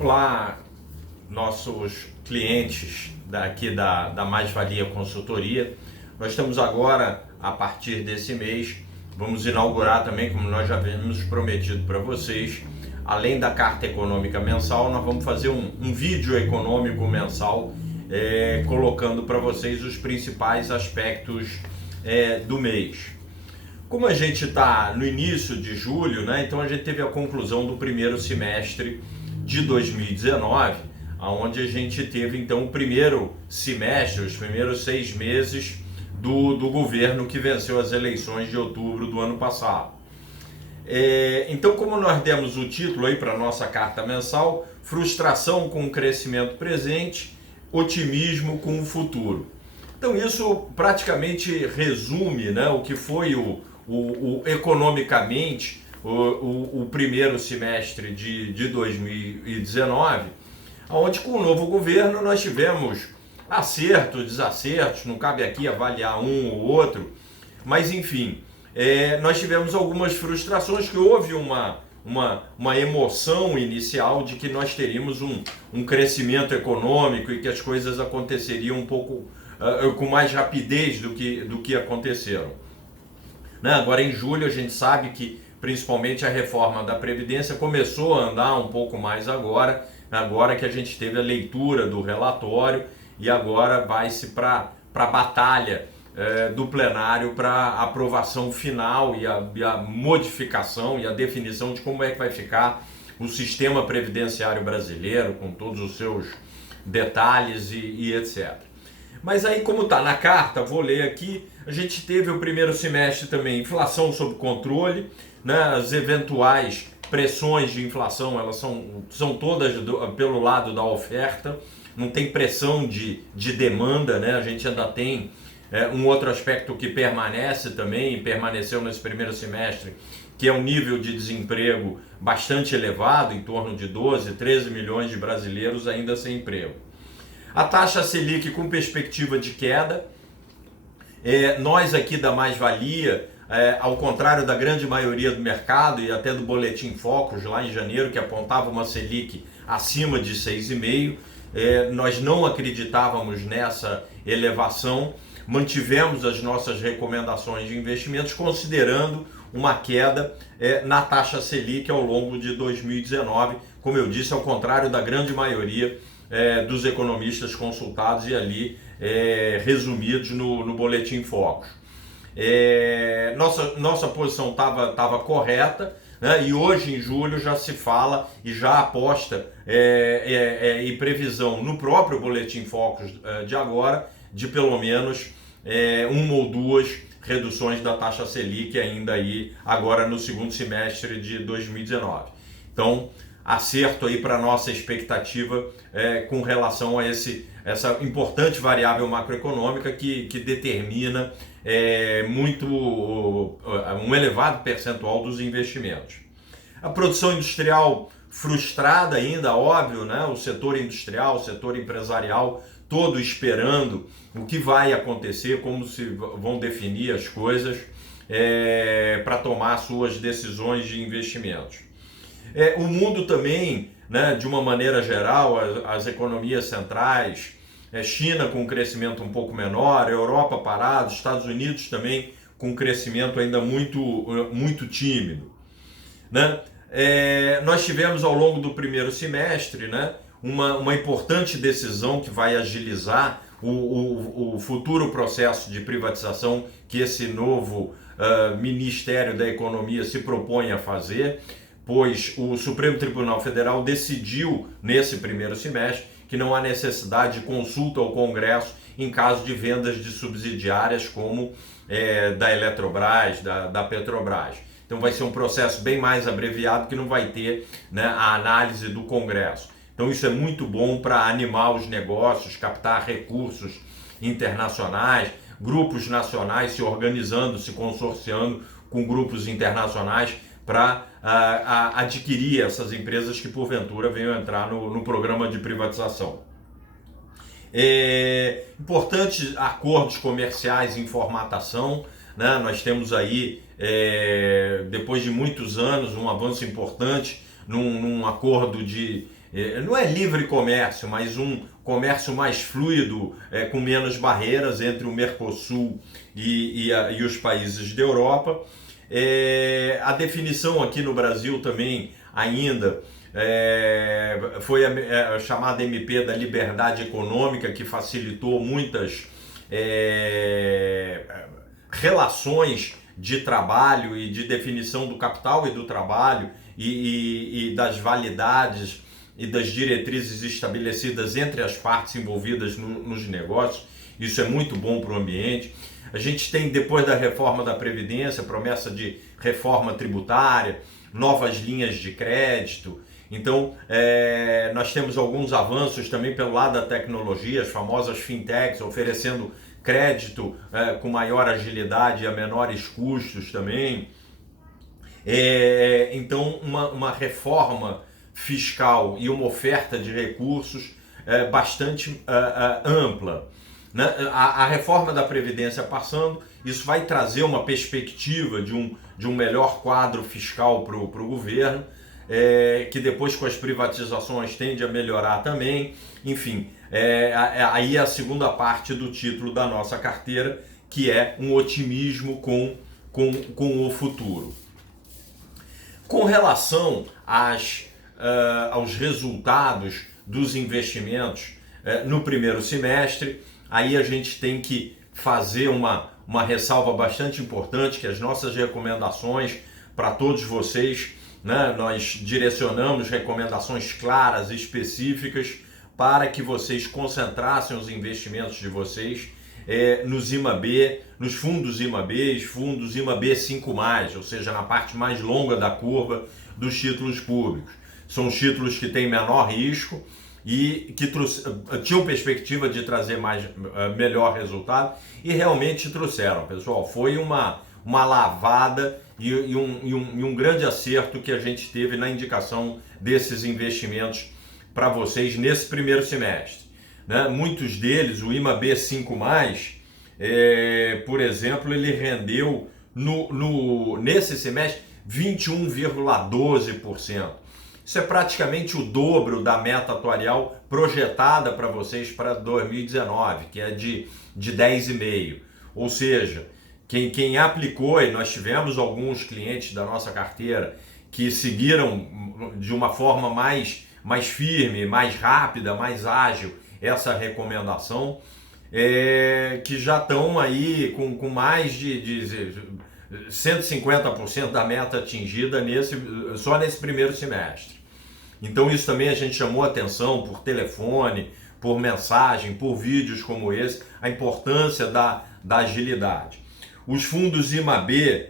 Olá, nossos clientes daqui da Mais Valia Consultoria. Nós estamos agora, a partir desse mês, vamos inaugurar também, como nós já havíamos prometido para vocês, além da carta econômica mensal, nós vamos fazer um vídeo econômico mensal, colocando para vocês os principais aspectos do mês. Como a gente está no início de julho, né, então a gente teve a conclusão do primeiro semestre de 2019, onde a gente teve então o primeiro semestre, os primeiros 6 meses do governo que venceu as eleições de outubro do ano passado. Então, como nós demos o título aí para a nossa carta mensal, frustração com o crescimento presente, otimismo com o futuro. Então isso praticamente resume, né, o que foi economicamente o primeiro semestre de 2019, onde com o novo governo nós tivemos acertos, desacertos, não cabe aqui avaliar um ou outro, mas enfim, nós tivemos algumas frustrações, que houve uma emoção inicial de que nós teríamos um crescimento econômico e que as coisas aconteceriam um pouco com mais rapidez do que aconteceram. Né? Agora em julho a gente sabe que principalmente a reforma da Previdência começou a andar um pouco mais agora que a gente teve a leitura do relatório e agora vai-se para a batalha do plenário para aprovação final e a modificação e a definição de como é que vai ficar o sistema previdenciário brasileiro, com todos os seus detalhes e etc. Mas aí, como está na carta, vou ler aqui, a gente teve o primeiro semestre também inflação sob controle, né? As eventuais pressões de inflação, elas são todas pelo lado da oferta, não tem pressão de demanda, né? A gente ainda tem um outro aspecto que permanece também, permaneceu nesse primeiro semestre, que é um nível de desemprego bastante elevado, em torno de 12, 13 milhões de brasileiros ainda sem emprego. A taxa Selic com perspectiva de queda. Nós aqui da Mais Valia, ao contrário da grande maioria do mercado e até do Boletim Focus lá em janeiro, que apontava uma Selic acima de 6,5%, nós não acreditávamos nessa elevação, mantivemos as nossas recomendações de investimentos considerando uma queda na taxa Selic ao longo de 2019, como eu disse, ao contrário da grande maioria dos economistas consultados e ali resumidos no Boletim Focus. Nossa posição estava correta, né? E hoje em julho já se fala e já aposta e previsão no próprio Boletim Focus de agora de pelo menos uma ou duas reduções da taxa Selic ainda aí agora no segundo semestre de 2019. Então, acerto aí para a nossa expectativa com relação a essa importante variável macroeconômica que determina um elevado percentual dos investimentos. A produção industrial frustrada ainda, óbvio, né? O setor industrial, o setor empresarial, todo esperando o que vai acontecer, como se vão definir as coisas para tomar suas decisões de investimentos. O mundo também, né, de uma maneira geral, as economias centrais, China com um crescimento um pouco menor, Europa parado, Estados Unidos também com um crescimento ainda muito tímido. Né? Nós tivemos ao longo do primeiro semestre, né, uma importante decisão que vai agilizar o futuro processo de privatização que esse novo Ministério da Economia se propõe a fazer, pois o Supremo Tribunal Federal decidiu nesse primeiro semestre que não há necessidade de consulta ao Congresso em caso de vendas de subsidiárias como da Eletrobras, da Petrobras. Então vai ser um processo bem mais abreviado que não vai ter, né, a análise do Congresso. Então isso é muito bom para animar os negócios, captar recursos internacionais, grupos nacionais se organizando, se consorciando com grupos internacionais para adquirir essas empresas que porventura venham entrar no programa de privatização. Importantes acordos comerciais em formatação, né? Nós temos aí, depois de muitos anos, um avanço importante num acordo de não é livre comércio, mas um comércio mais fluido, com menos barreiras entre o Mercosul e os países da Europa. A definição aqui no Brasil também ainda foi a chamada MP da liberdade econômica, que facilitou muitas relações de trabalho e de definição do capital e do trabalho e das validades e das diretrizes estabelecidas entre as partes envolvidas nos negócios. Isso é muito bom para o ambiente. A gente tem, depois da reforma da Previdência, promessa de reforma tributária, novas linhas de crédito. Então, nós temos alguns avanços também pelo lado da tecnologia, as famosas fintechs, oferecendo crédito com maior agilidade e a menores custos também. Então, uma reforma fiscal e uma oferta de recursos bastante ampla. Né? A reforma da Previdência passando, isso vai trazer uma perspectiva de um melhor quadro fiscal para o governo, que depois com as privatizações tende a melhorar também. Enfim, aí é a segunda parte do título da nossa carteira, que é um otimismo com o futuro. Com relação aos resultados dos investimentos no primeiro semestre, aí a gente tem que fazer uma ressalva bastante importante, que as nossas recomendações para todos vocês, né, nós direcionamos recomendações claras e específicas para que vocês concentrassem os investimentos de vocês nos IMAB, nos fundos IMAB, fundos IMAB 5+, ou seja, na parte mais longa da curva dos títulos públicos. São os títulos que têm menor risco e que tinham perspectiva de trazer melhor resultado, e realmente trouxeram, pessoal. Foi uma lavada e um grande acerto que a gente teve na indicação desses investimentos para vocês nesse primeiro semestre. Né? Muitos deles, o IMAB 5+, por exemplo, ele rendeu nesse semestre 21,12%. Isso é praticamente o dobro da meta atuarial projetada para vocês para 2019, que é de 10,5%. Ou seja, quem aplicou, e nós tivemos alguns clientes da nossa carteira que seguiram de uma forma mais firme, mais rápida, mais ágil essa recomendação, que já estão aí com mais de 150% da meta atingida só nesse primeiro semestre. Então isso também a gente chamou atenção por telefone, por mensagem, por vídeos como esse, a importância da agilidade. Os fundos IMAB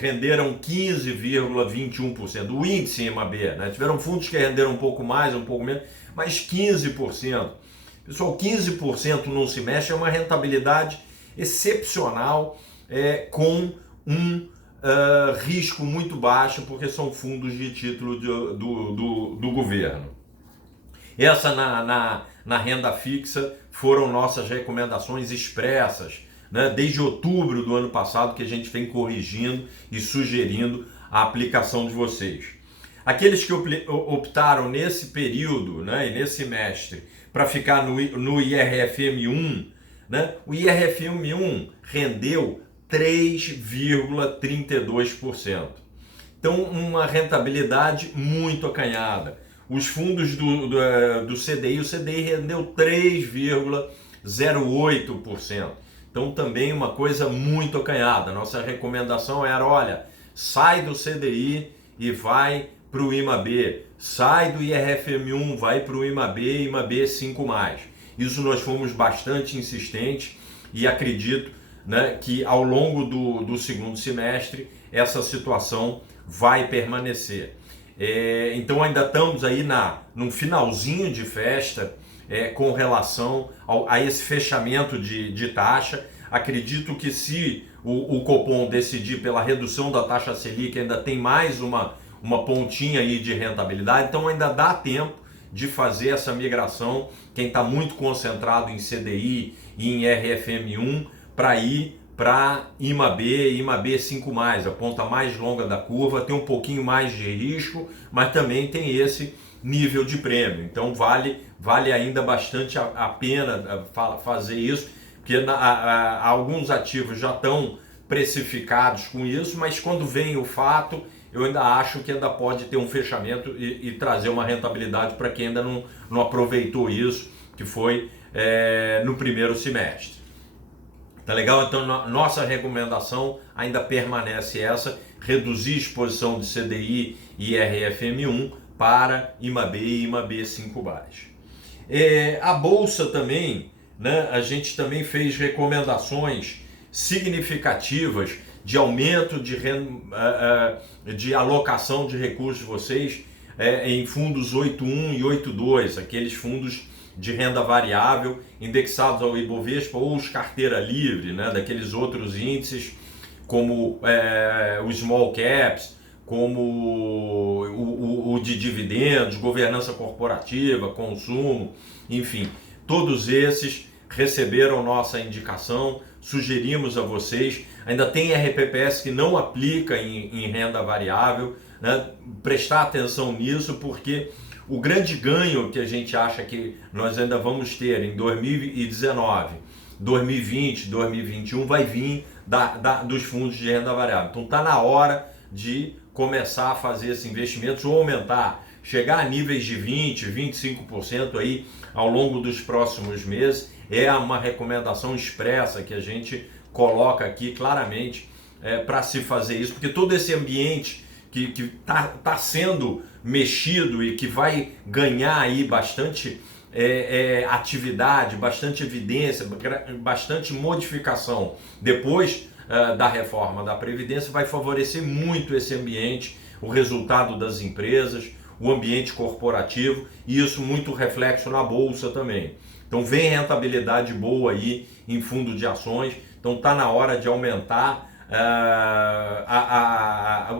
renderam 15,21%, o índice IMAB, né? Tiveram fundos que renderam um pouco mais, um pouco menos, mas 15%. Pessoal, 15% num semestre é uma rentabilidade excepcional, com um risco muito baixo, porque são fundos de título do governo. Essa na renda fixa foram nossas recomendações expressas, né? Desde outubro do ano passado que a gente vem corrigindo e sugerindo a aplicação de vocês. Aqueles que optaram nesse período, né, e nesse semestre para ficar no IRFM1, né, o IRFM1 rendeu 3,32%. Então, uma rentabilidade muito acanhada. Os fundos do CDI, o CDI rendeu 3,08%. Então, também uma coisa muito acanhada. Nossa recomendação era, olha, sai do CDI e vai para o IMAB. Sai do IRFM1, vai para o IMAB, IMAB 5+. Isso nós fomos bastante insistentes e acredito, né, que ao longo do segundo semestre essa situação vai permanecer. Então ainda estamos aí num finalzinho de festa com relação a esse fechamento de taxa. Acredito que se o Copom decidir pela redução da taxa Selic, ainda tem mais uma pontinha aí de rentabilidade, então ainda dá tempo de fazer essa migração. Quem está muito concentrado em CDI e em RFM1, para ir para IMAB e IMAB 5+, a ponta mais longa da curva, tem um pouquinho mais de risco, mas também tem esse nível de prêmio. Então vale ainda bastante a pena fazer isso, porque alguns ativos já estão precificados com isso, mas quando vem o fato, eu ainda acho que ainda pode ter um fechamento e trazer uma rentabilidade para quem ainda não aproveitou isso, que foi no primeiro semestre. Tá legal? Então nossa recomendação ainda permanece essa, reduzir a exposição de CDI e RFM1 para IMAB e IMAB 5+. A Bolsa também, né, a gente também fez recomendações significativas de aumento de alocação de recursos de vocês em fundos 81 e 82, aqueles fundos de renda variável indexados ao Ibovespa ou os carteira livre, né, daqueles outros índices como os small caps, como o de dividendos, governança corporativa, consumo, enfim, todos esses receberam nossa indicação, sugerimos a vocês. Ainda tem RPPS que não aplica em renda variável, né? Prestar atenção nisso, porque o grande ganho que a gente acha que nós ainda vamos ter em 2019, 2020, 2021 vai vir dos fundos de renda variável. Então está na hora de começar a fazer esses investimentos ou aumentar, chegar a níveis de 20%, 25% aí ao longo dos próximos meses. É uma recomendação expressa que a gente coloca aqui claramente para se fazer isso, porque todo esse ambiente que está sendo mexido e que vai ganhar aí bastante atividade, bastante evidência, bastante modificação depois da reforma da Previdência, vai favorecer muito esse ambiente, o resultado das empresas, o ambiente corporativo, e isso muito reflexo na Bolsa também. Então vem rentabilidade boa aí em fundo de ações, então está na hora de aumentar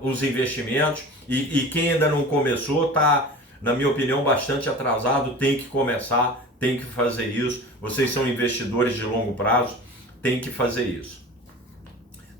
os investimentos, e quem ainda não começou está, na minha opinião, bastante atrasado, tem que começar, tem que fazer isso. Vocês são investidores de longo prazo, tem que fazer isso.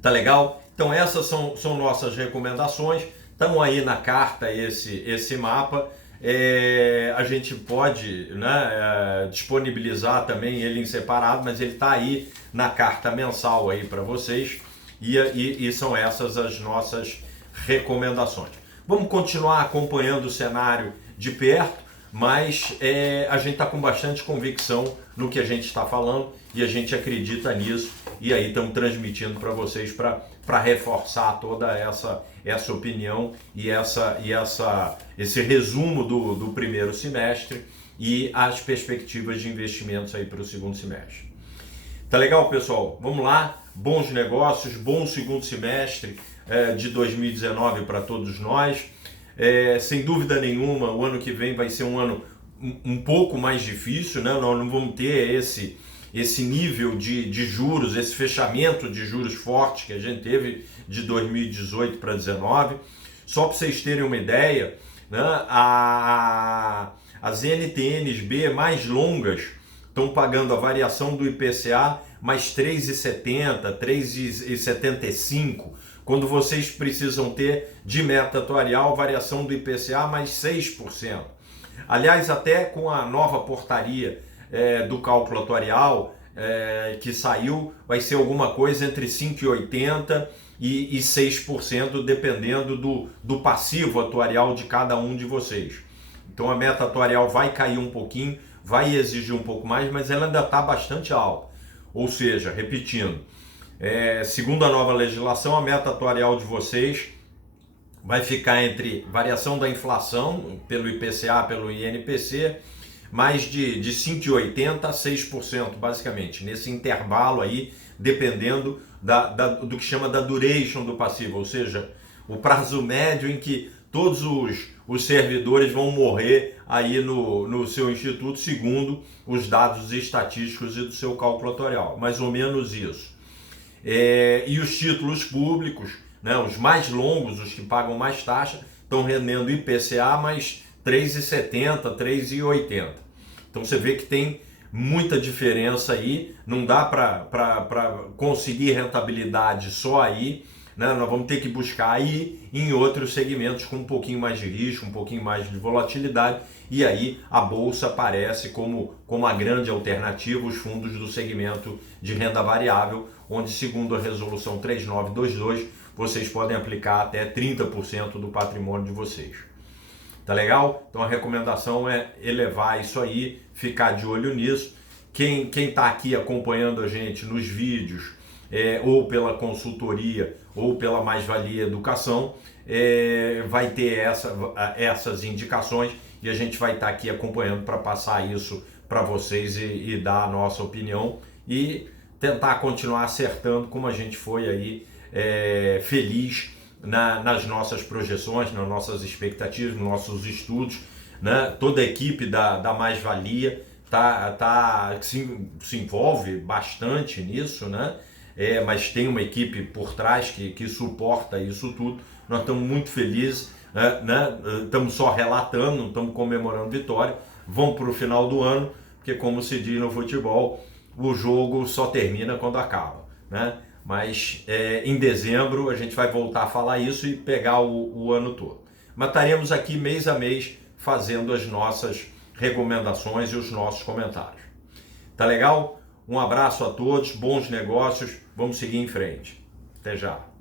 Tá legal? Então essas são nossas recomendações. Estamos aí na carta esse mapa. A gente pode, né, disponibilizar também ele em separado, mas ele está aí na carta mensal aí para vocês, e são essas as nossas recomendações. Vamos continuar acompanhando o cenário de perto, mas a gente está com bastante convicção no que a gente está falando e a gente acredita nisso, e aí estamos transmitindo para vocês para reforçar toda essa opinião e esse resumo do primeiro semestre e as perspectivas de investimentos aí para o segundo semestre. Tá legal, pessoal? Vamos lá, bons negócios, bom segundo semestre de 2019 para todos nós. Sem dúvida nenhuma, o ano que vem vai ser um ano um pouco mais difícil, né? Nós não vamos ter esse nível de juros, esse fechamento de juros forte que a gente teve de 2018 para 2019. Só para vocês terem uma ideia, né, as NTNs-B mais longas estão pagando a variação do IPCA mais 3,70, 3,75, quando vocês precisam ter de meta atuarial variação do IPCA mais 6%. Aliás, até com a nova portaria do cálculo atuarial que saiu, vai ser alguma coisa entre 5,80% e 6%, dependendo do passivo atuarial de cada um de vocês. Então a meta atuarial vai cair um pouquinho, vai exigir um pouco mais, mas ela ainda está bastante alta. Ou seja, repetindo, segundo a nova legislação, a meta atuarial de vocês vai ficar entre variação da inflação pelo IPCA, pelo INPC, mais de 5,80% a 6%, basicamente, nesse intervalo aí, dependendo do que chama da duration do passivo, ou seja, o prazo médio em que todos os servidores vão morrer aí no seu instituto, segundo os dados estatísticos e do seu cálculo atuarial, mais ou menos isso. E os títulos públicos, né, os mais longos, os que pagam mais taxa, estão rendendo IPCA mais 3,70, 3,80. Então você vê que tem muita diferença aí, não dá para conseguir rentabilidade só aí, né? Nós vamos ter que buscar aí em outros segmentos com um pouquinho mais de risco, um pouquinho mais de volatilidade, e aí a Bolsa aparece como a grande alternativa, os fundos do segmento de renda variável, onde, segundo a resolução 3922, vocês podem aplicar até 30% do patrimônio de vocês. Tá legal? Então a recomendação é elevar isso aí, ficar de olho nisso. Quem está aqui acompanhando a gente nos vídeos, ou pela consultoria, ou pela Mais-Valia Educação, vai ter essas indicações e a gente vai estar aqui acompanhando para passar isso para vocês e dar a nossa opinião e tentar continuar acertando como a gente foi aí feliz nas nossas projeções, nas nossas expectativas, nos nossos estudos, né? Toda a equipe da Mais-Valia se envolve bastante nisso, né? Mas tem uma equipe por trás que suporta isso tudo. Nós estamos muito felizes, né? Estamos só relatando, não estamos comemorando vitória. Vamos para o final do ano, porque, como se diz no futebol, o jogo só termina quando acaba, né? Mas em dezembro a gente vai voltar a falar isso e pegar o ano todo. Mas estaremos aqui mês a mês fazendo as nossas recomendações e os nossos comentários. Tá legal? Um abraço a todos, bons negócios, vamos seguir em frente. Até já.